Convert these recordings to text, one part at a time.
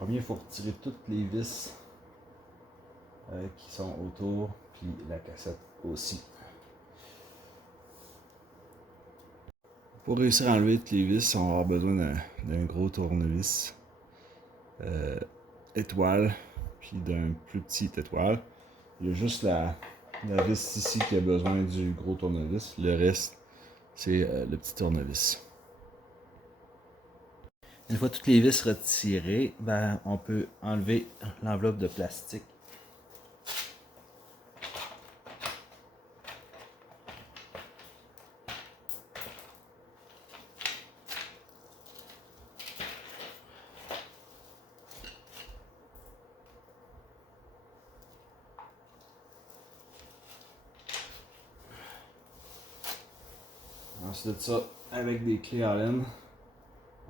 premier, il faut retirer toutes les vis qui sont autour, puis la cassette aussi. Pour réussir à enlever toutes les vis, on va avoir besoin d'un gros tournevis étoile, puis d'un plus petit étoile. Il y a juste la vis ici qui a besoin du gros tournevis. Le reste, c'est le petit tournevis. Une fois toutes les vis retirées, on peut enlever l'enveloppe de plastique. Ensuite de ça, avec des clés Allen,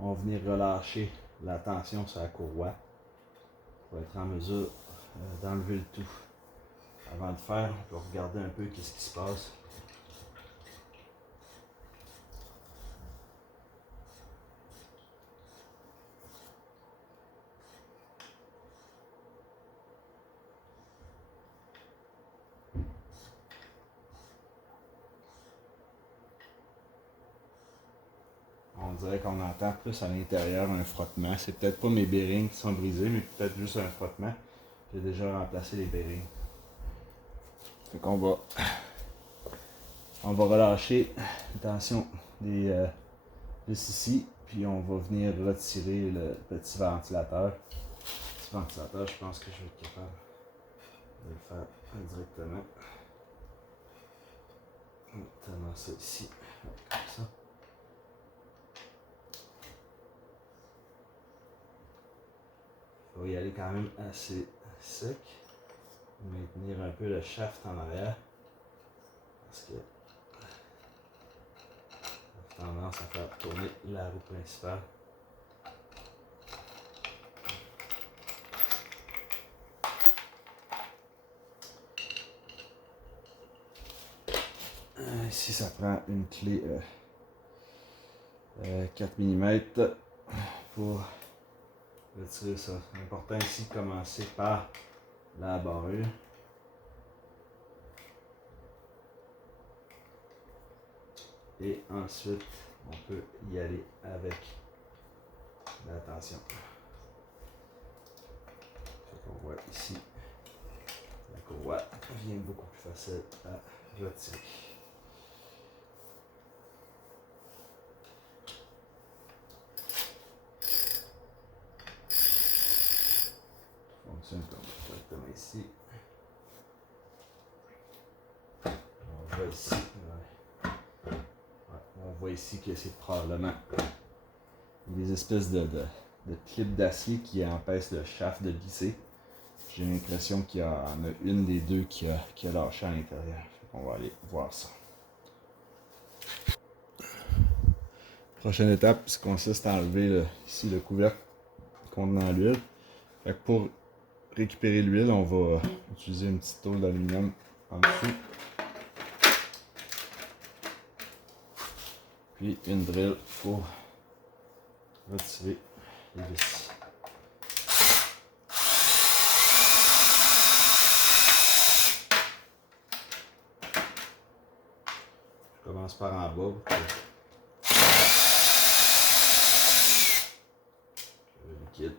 on va venir relâcher la tension sur la courroie pour être en mesure d'enlever le tout. Avant de faire, on peut regarder un peu qu'est-ce qui se passe. On dirait qu'on entend plus à l'intérieur un frottement. C'est peut-être pas mes bearings qui sont brisés, mais peut-être juste un frottement. J'ai déjà remplacé les bearings. Fait qu'on va relâcher la tension des vis ici, puis on va venir retirer le petit ventilateur. Le petit ventilateur, je pense que je vais être capable de le faire indirectement. Notamment ça ici, comme ça. Il faut y aller quand même assez sec. Maintenir un peu le shaft en arrière. Parce que j'ai tendance à faire tourner la roue principale. Ici, ça prend une clé 4 mm pour retirer ça. C'est important ici de commencer par la barrure. Et ensuite, on peut y aller avec la tension. On voit ici, la courroie devient beaucoup plus facile à retirer. Ça fonctionne correctement ici. On voit ici. On voit ici que c'est probablement des espèces de clips d'acier qui empêchent le shaft de glisser. J'ai l'impression qu'il y en a une des deux qui a lâché à l'intérieur. On va aller voir ça. Prochaine étape, ça consiste à enlever ici le couvercle contenant l'huile. Pour récupérer l'huile, on va utiliser une petite tôle d'aluminium en dessous. Puis une drill pour retirer les vis. Je commence par en bas. Le liquide.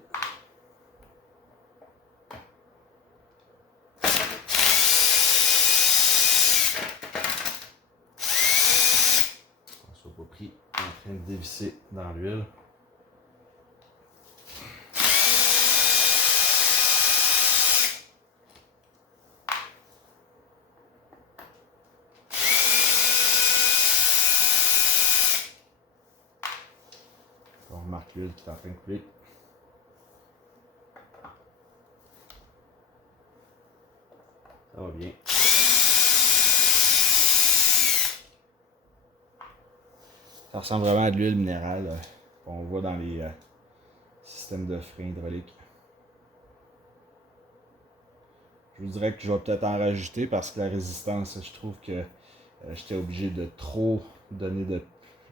On soit pas pris en train de dévisser dans l'huile. On remarque l'huile qui est en train de couler. Ça va bien. Ça ressemble vraiment à de l'huile minérale qu'on voit dans les systèmes de frein hydrauliques. Je vous dirais que je vais peut-être en rajouter parce que la résistance, je trouve que j'étais obligé de trop donner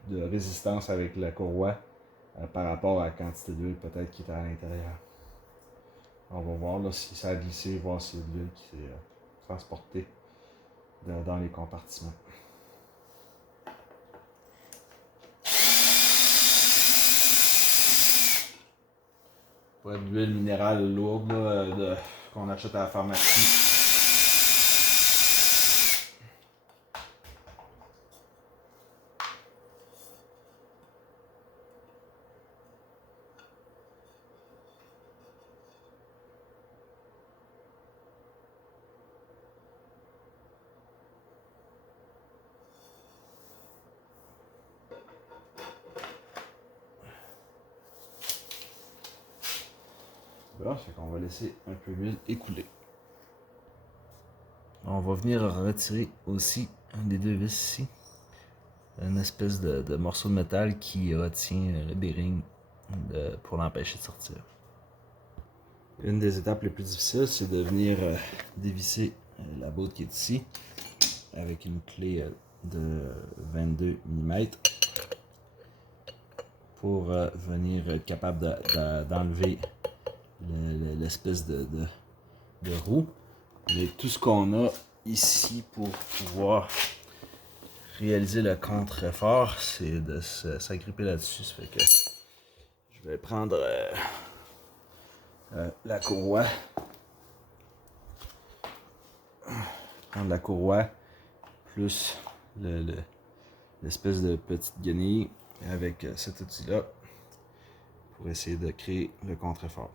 de résistance avec la courroie par rapport à la quantité d'huile peut-être qui était à l'intérieur. On va voir là, si ça a glissé, voir si l'huile qui s'est transportée dans les compartiments. Pas de l'huile minérale lourde là, qu'on achète à la pharmacie. Voilà, fait qu'on va laisser un peu l'huile écouler. On va venir retirer aussi un des deux vis ici. Une espèce de morceau de métal qui retient le bearing pour l'empêcher de sortir. Une des étapes les plus difficiles, c'est de venir dévisser la botte qui est ici avec une clé de 22 mm pour venir être capable d'enlever l'espèce de roue. Mais tout ce qu'on a ici pour pouvoir réaliser le contre-effort, c'est de s'agripper là-dessus. Ça fait que je vais prendre la courroie. Prendre la courroie plus l'espèce de petite guenille avec cet outil-là pour essayer de créer le contre-effort.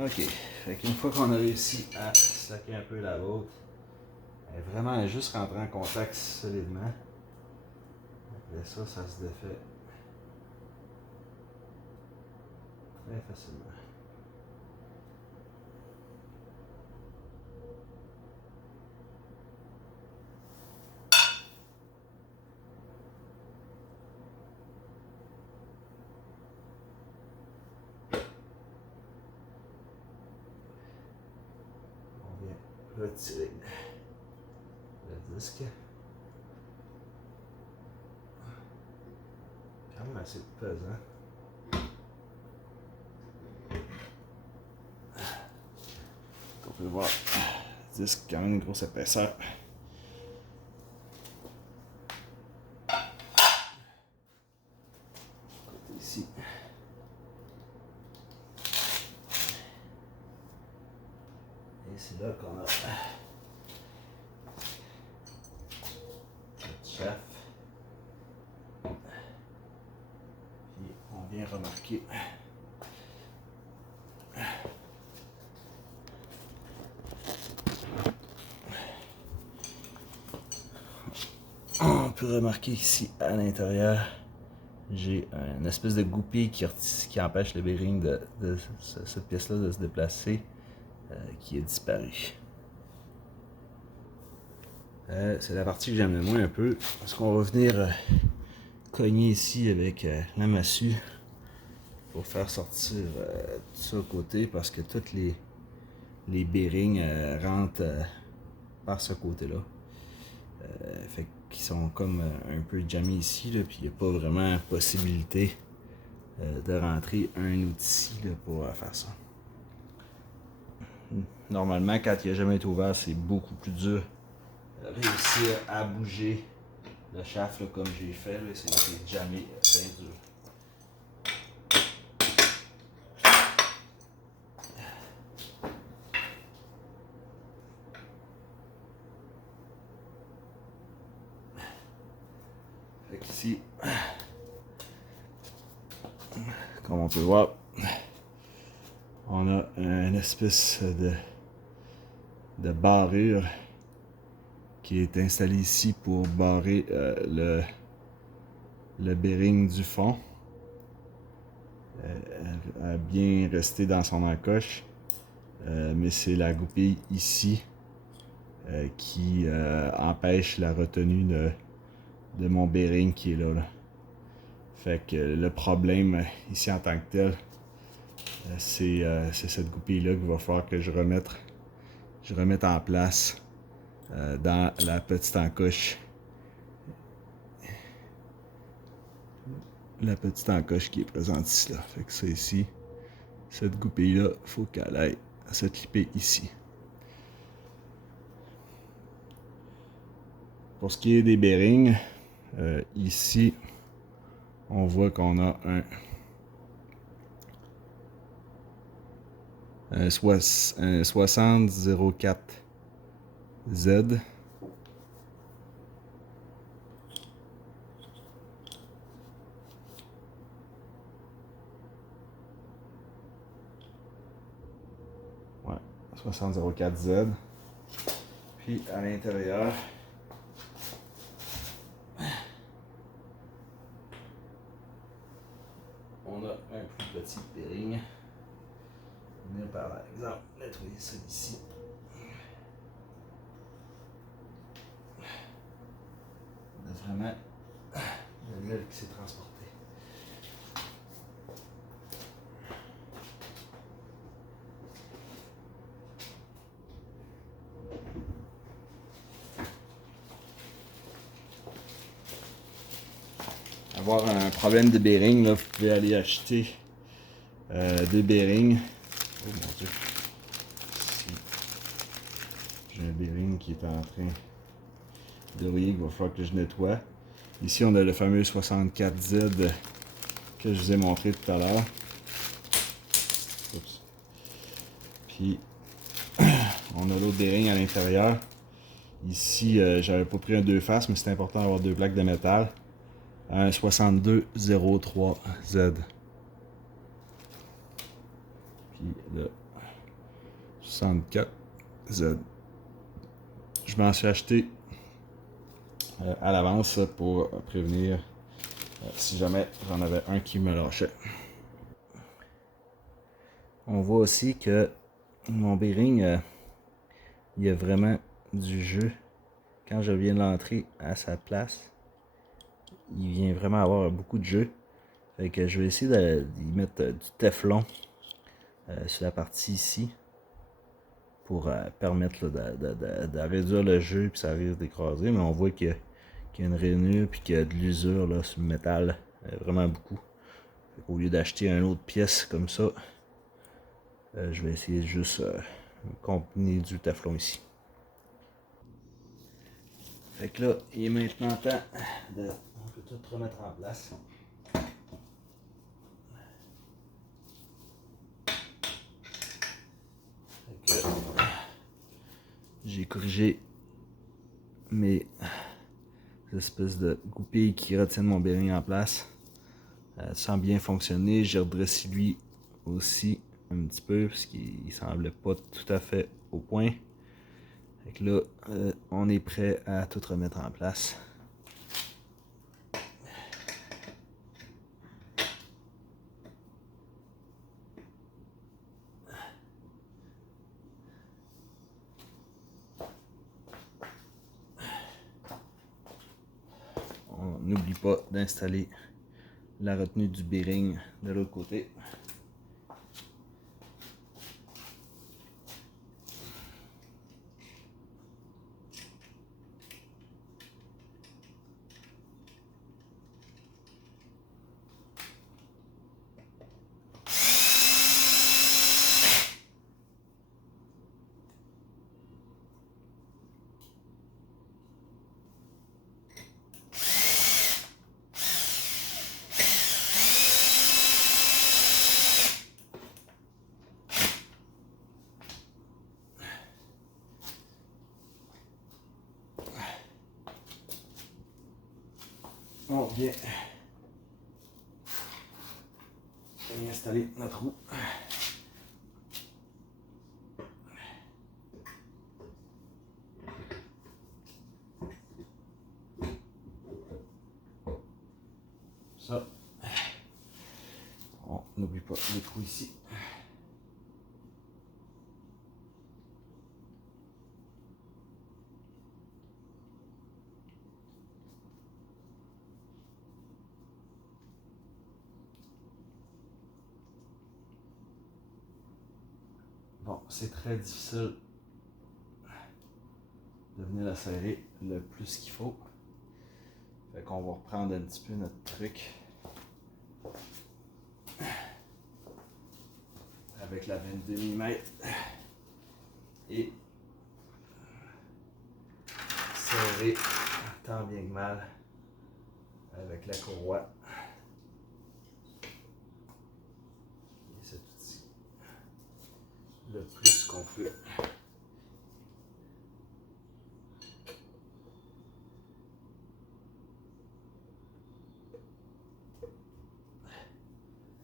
Ok, fait qu'une fois qu'on a réussi à slacker un peu la vôtre, elle est vraiment juste rentrée en contact solidement. Après ça, ça se défait très facilement. On vient retirer le disque. Quand même assez pesant. On peut voir, le disque quand même une grosse épaisseur. Côté ici. Et c'est là qu'on a notre chef. bien remarquer. On peut remarquer ici à l'intérieur, j'ai une espèce de goupille qui empêche le bearing de cette pièce-là de se déplacer, qui est disparu. C'est la partie que j'aime le moins un peu, parce qu'on va venir cogner ici avec la massue pour faire sortir tout ça à côté, parce que tous les bearings rentrent par ce côté-là. Fait qu'ils sont comme un peu jammés ici, là, puis il n'y a pas vraiment possibilité de rentrer un outil ici là, pour faire ça. Normalement, quand il n'a jamais été ouvert, c'est beaucoup plus dur de réussir à bouger le shaft là, comme j'ai fait. C'est jammé bien dur. Fait qu'ici, comme on peut voir, on a une espèce de barrure qui est installée ici pour barrer le bearing du fond, à bien rester dans son encoche. Mais c'est la goupille ici qui empêche la retenue de mon bearing qui est là. Fait que le problème ici en tant que tel, c'est cette goupille-là qu'il va falloir que je remette en place dans la petite encoche. La petite encoche qui est présente ici. Là. Fait que ça ici, cette goupille-là, il faut qu'elle aille se clipper ici. Pour ce qui est des bearings, ici, on voit qu'on a un 6004Z. Ouais, 6004Z. Puis à l'intérieur, on a un plus petit bearing. On va par exemple nettoyer celui-ci. On a vraiment l'huile qui s'est transportée. Avoir un problème de bearing, là, vous pouvez aller acheter des bearings. Oh mon dieu. Ici, j'ai un bearing qui est en train de rouiller, qu'il va falloir que je nettoie. Ici, on a le fameux 64Z que je vous ai montré tout à l'heure. Puis, on a l'autre bearing à l'intérieur. Ici, j'avais pas pris un 2 faces, mais c'est important d'avoir 2 plaques de métal. Un 6203Z. Puis le 64Z. Je m'en suis acheté à l'avance pour prévenir si jamais j'en avais un qui me lâchait. On voit aussi que mon bearing, il y a vraiment du jeu. Quand je viens de l'entrer à sa place, il vient vraiment avoir beaucoup de jeu. Fait que je vais essayer d'y mettre du Teflon sur la partie ici pour permettre là, de réduire le jeu puis ça risque d'écraser. Mais on voit qu'il y a une rainure puis qu'il y a de l'usure là, sur le métal, vraiment beaucoup. Au lieu d'acheter une autre pièce comme ça, je vais essayer de juste combiner du Teflon ici. Fait que là, il est maintenant temps de... On peut tout remettre en place. J'ai corrigé mes espèces de goupilles qui retiennent mon bearing en place. Sans bien fonctionner. J'ai redressé lui aussi un petit peu parce qu'il semblait pas tout à fait au point. Fait que là, on est prêt à tout remettre en place. On n'oublie pas d'installer la retenue du bearing de l'autre côté. On vient installer notre roue. Ça, on n'oublie pas les trous ici. Bon, c'est très difficile de venir la serrer le plus qu'il faut. Fait qu'on va reprendre un petit peu notre truc avec la 22 mm et serrer tant bien que mal avec la courroie et cet outil le plus qu'on peut.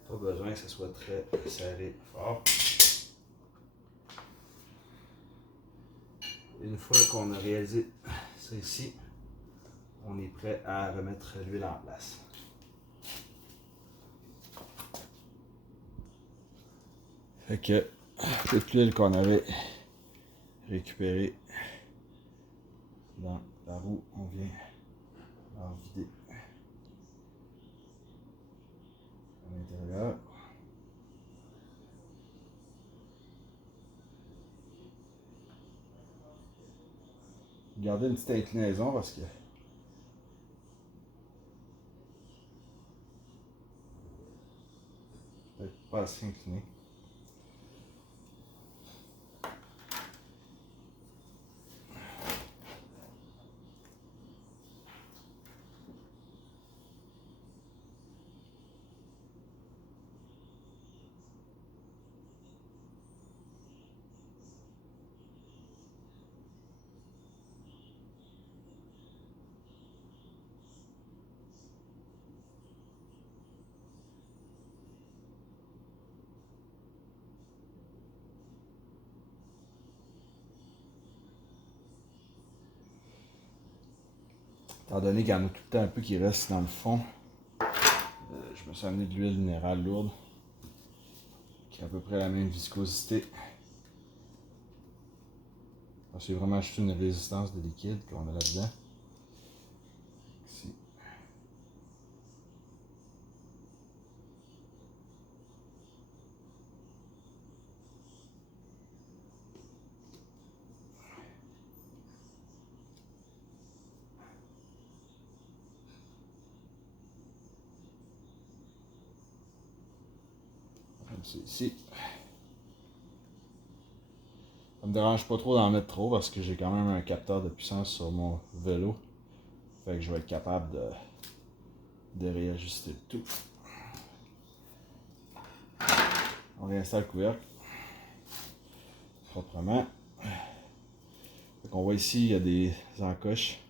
Pas besoin que ce soit très serré fort. Une fois qu'on a réalisé ça ici, on est prêt à remettre l'huile en place. Fait que toute l'huile qu'on avait récupérée dans la roue, on vient en vider à l'intérieur. Gardez une petite inclinaison parce que peut-être pas assez incliné. Étant donné qu'il y en a tout le temps un peu qui reste dans le fond, je me suis amené de l'huile minérale lourde qui a à peu près la même viscosité. C'est vraiment juste une résistance de liquide qu'on a là-dedans. Ici. Comme c'est ici. Ça me dérange pas trop d'en mettre trop parce que j'ai quand même un capteur de puissance sur mon vélo. Fait que je vais être capable de réajuster le tout. On réinstalle le couvercle proprement. Fait qu'on voit ici, il y a des encoches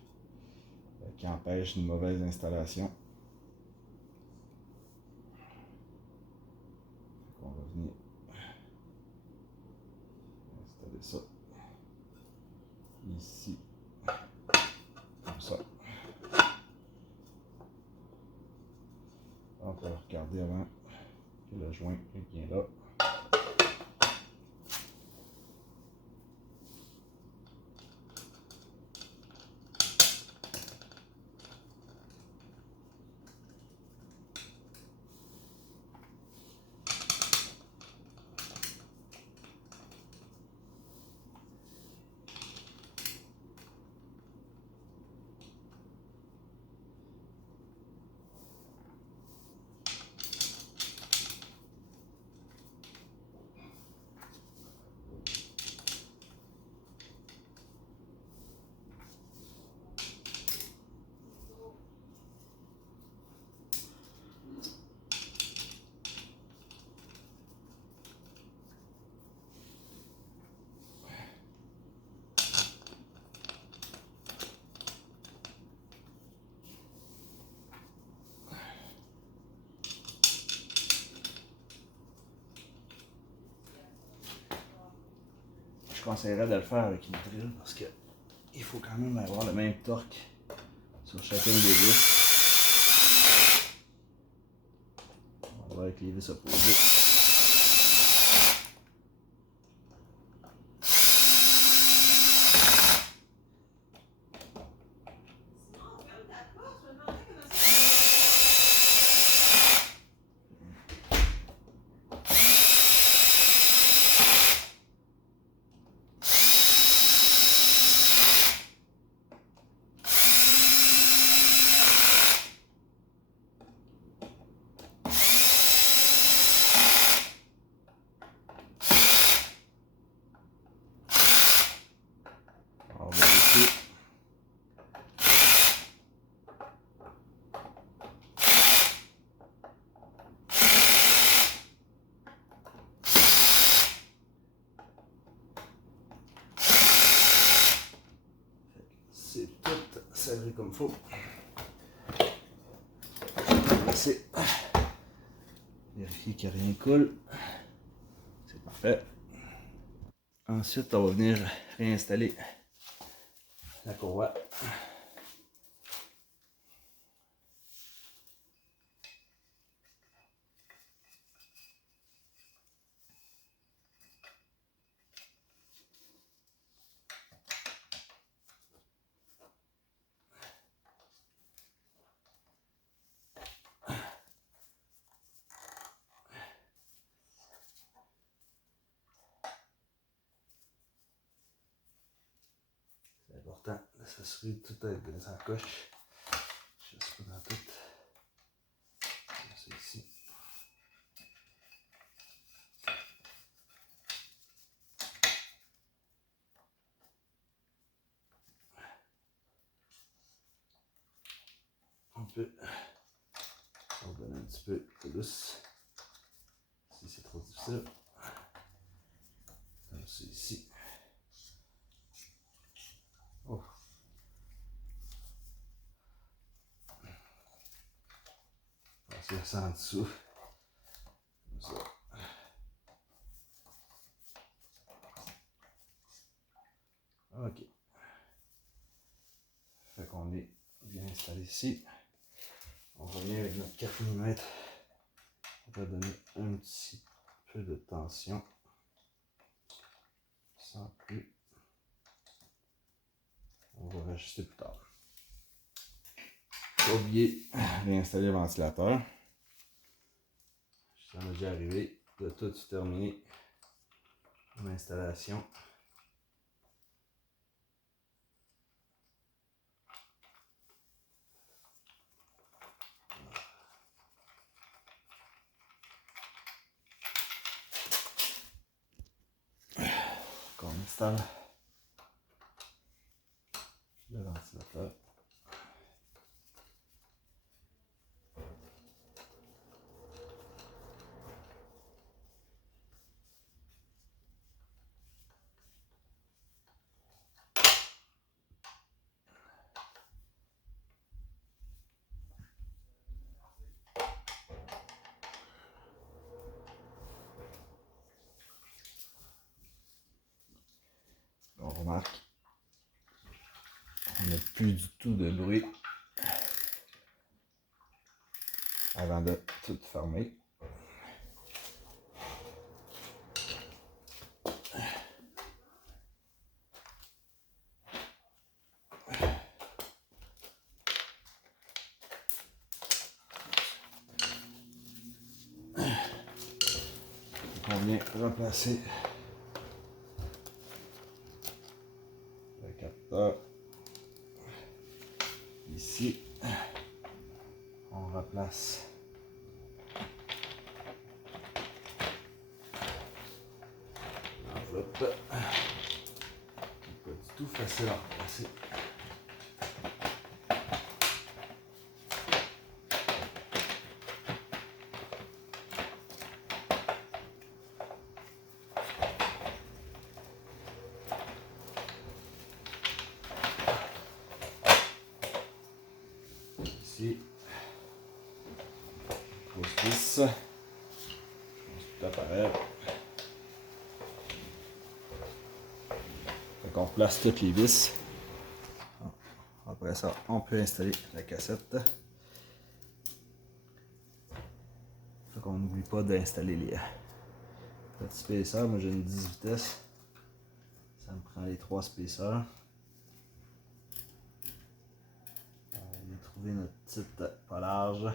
qui empêchent une mauvaise installation. installer ça ici, comme ça. On peut regarder avant que le joint est bien là. Je conseillerais de le faire avec une drill parce que il faut quand même avoir le même torque sur chacune des vis. On va voir avec les vis opposées. On va vérifier. C'est tout serré comme il faut. C'est vérifier qu'il n'y a rien qui coule. C'est parfait. Ensuite, on va venir réinstaller la courroie. C'est important de s'assurer de tout être bien en coche. Je ne sais pas dans tout. C'est ici. On peut donner un petit peu de douce si c'est trop difficile. Comme ça ici. Oh. On va se en dessous. Comme ça. Ok. Fait qu'on est bien installé ici. On revient avec notre 4 mm. On va donner un petit peu de tension. Sans plus. On va rajuster plus tard. Pas oublier d'installer le ventilateur. Ça m'est déjà arrivé de tout terminer l'installation. On installe le ventilateur. On remarque, on n'a plus du tout de bruit avant de tout fermer. On vient replacer le capteur ici. On replace l'enveloppe. Pas du tout facile à replacer. Ici, grosse vis, tout l'appareil. On place toutes les vis. Après ça, on peut installer la cassette. Fait qu'on n'oublie pas d'installer les petits spacers. Moi j'ai une 10 vitesses. Ça me prend les 3 spacers. On va trouver notre petite pas large.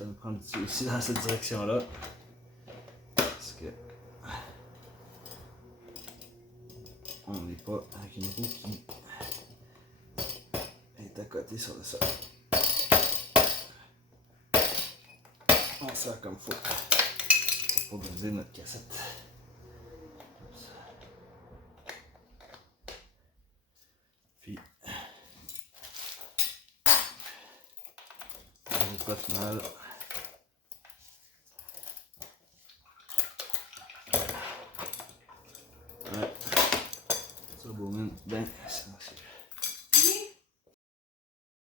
Ça va nous prendre aussi dans cette direction-là. Parce que on n'est pas avec une roue qui est à côté sur le sol. On sert comme il faut pour pas briser notre cassette. Puis, pas final. Ouais, ça Bowman, ben silencieux.